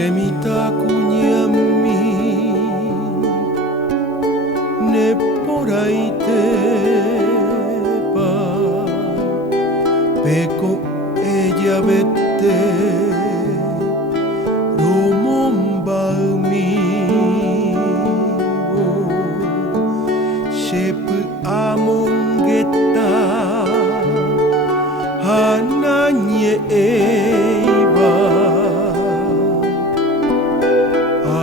Semitakuñami ne poraitepa peko ella vete romombaumi shepu amongeta hananye eiba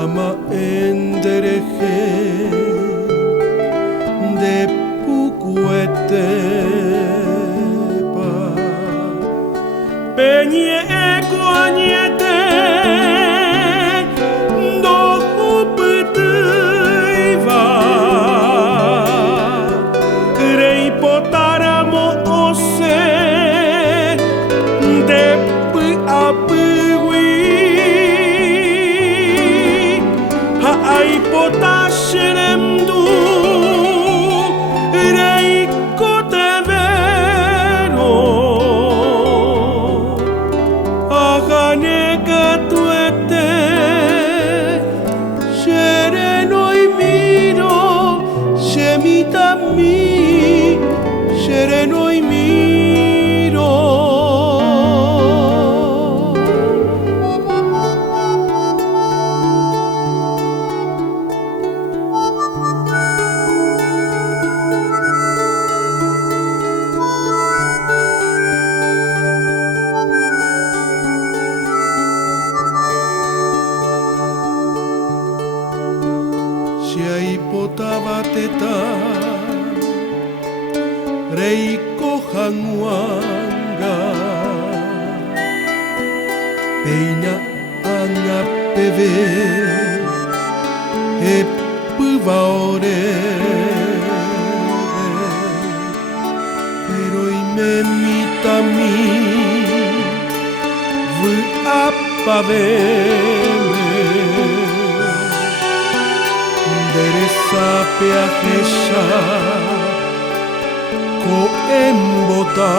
ama endereje de pucuetepa peñe ecuañete do upeteiva reipotaramo ose de puapiwi ai potasherem du reiko te vero agane katuete sherenoi miro shemitami sherenoi miro Potabateta reiko hanguanga peina anga peve epuvaore pero imemitami vu appaveme Sapia ko embota